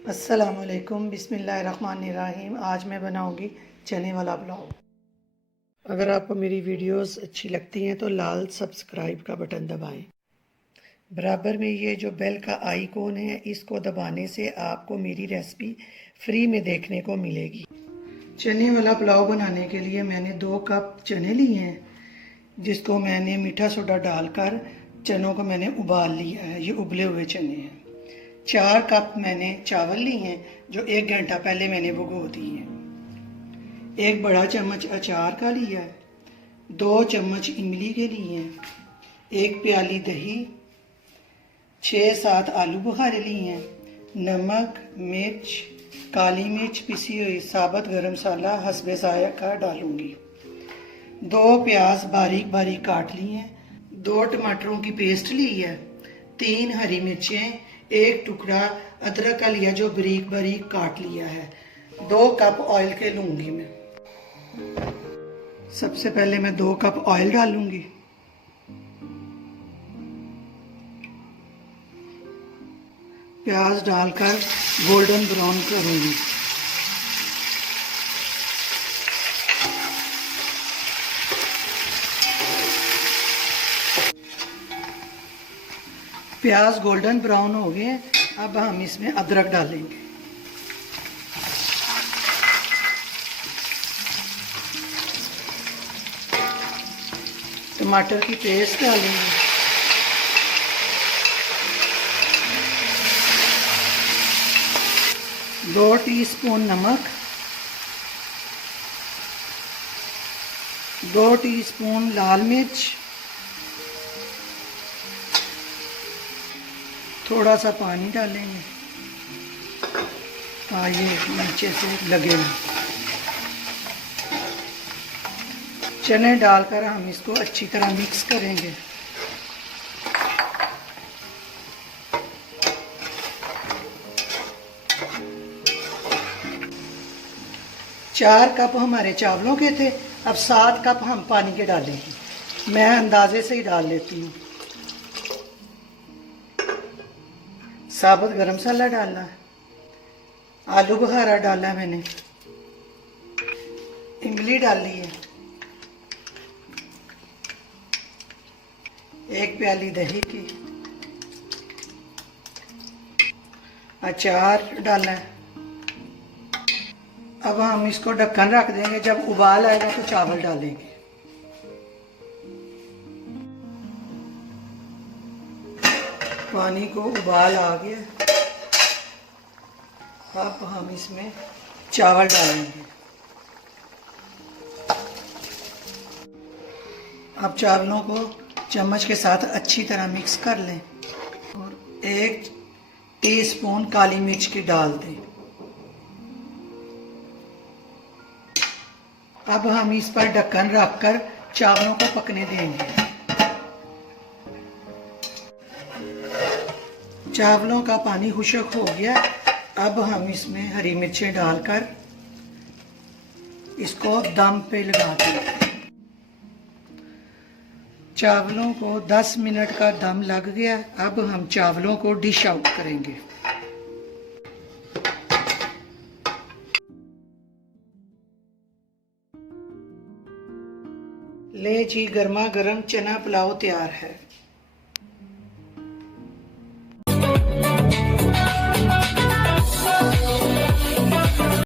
अस्सलामुअलैकुम बिस्मिल्लाहिर्रहमानिर्रहीम। आज मैं बनाऊंगी चने वाला पुलाव। अगर आपको मेरी वीडियोस अच्छी लगती हैं तो लाल सब्सक्राइब का बटन दबाएं। बराबर में ये जो बेल का आइकॉन है इसको दबाने से आपको मेरी रेसिपी फ्री में देखने को मिलेगी। चने वाला पुलाव बनाने के लिए मैंने 2 कप चने लिए हैं, जिसको मैंने मीठा सोडा डालकर चनों को मैंने उबाल लिया है। ये उबले हुए चने हैं। 4 कप मैंने चावल लिए हैं जो 1 घंटा पहले मैंने भिगो दिए हैं। 1 बड़ा चम्मच अचार का लिया है, 2 चम्मच इमली के लिए हैं, 1 प्याली दही, 6-7 आलू बुखारे लिए हैं, नमक, मिर्च, काली मिर्च पिसी हुई, साबुत गरम मसाला हस्बे ज़ायक़ा डालूंगी। 2 प्याज बारीक बारीक काट लिए हैं, 2 टमाटरों की पेस्ट ली है, 3 हरी मिर्चें, 1 टुकड़ा अदरक का लिया जो बारीक बारीक काट लिया है। 2 कप ऑयल के लूंगी मैं। सबसे पहले मैं 2 कप ऑयल डालूंगी। प्याज डालकर गोल्डन ब्राउन करूंगी। प्याज गोल्डन ब्राउन हो गए, अब हम इसमें अदरक डालेंगे। टमाटर की पेस्ट डालेंगे। दो टीस्पून नमक, 2 टीस्पून लाल मिर्च, थोड़ा सा पानी डालेंगे ताकि नीचे से लगे नहीं। चने डालकर हम इसको अच्छी तरह मिक्स करेंगे। चार कप हमारे चावलों के थे, अब 7 कप हम पानी के डालेंगे। मैं अंदाजे से ही डाल लेती हूँ। साबुत गरम मसाला डालना है, आलू बुखारा डाला मैंने, इमली डाली है, 1 प्याली दही की, अचार डाला है। अब हम इसको ढक्कन रख देंगे, जब उबाल आएगा तो चावल डालेंगे। पानी को उबाल आ गया, अब हम इसमें चावल डालेंगे। अब चावलों को चम्मच के साथ अच्छी तरह मिक्स कर लें और 1 टीस्पून काली मिर्च की डाल दें। अब हम इस पर ढक्कन रखकर चावलों को पकने देंगे। चावलों का पानी खुश्क हो गया, अब हम इसमें हरी मिर्चें डालकर इसको दम पे लगा देंगे। चावलों को 10 मिनट का दम लग गया, अब हम चावलों को डिश आउट करेंगे। ले जी, गर्मा गर्म चना पुलाव तैयार है।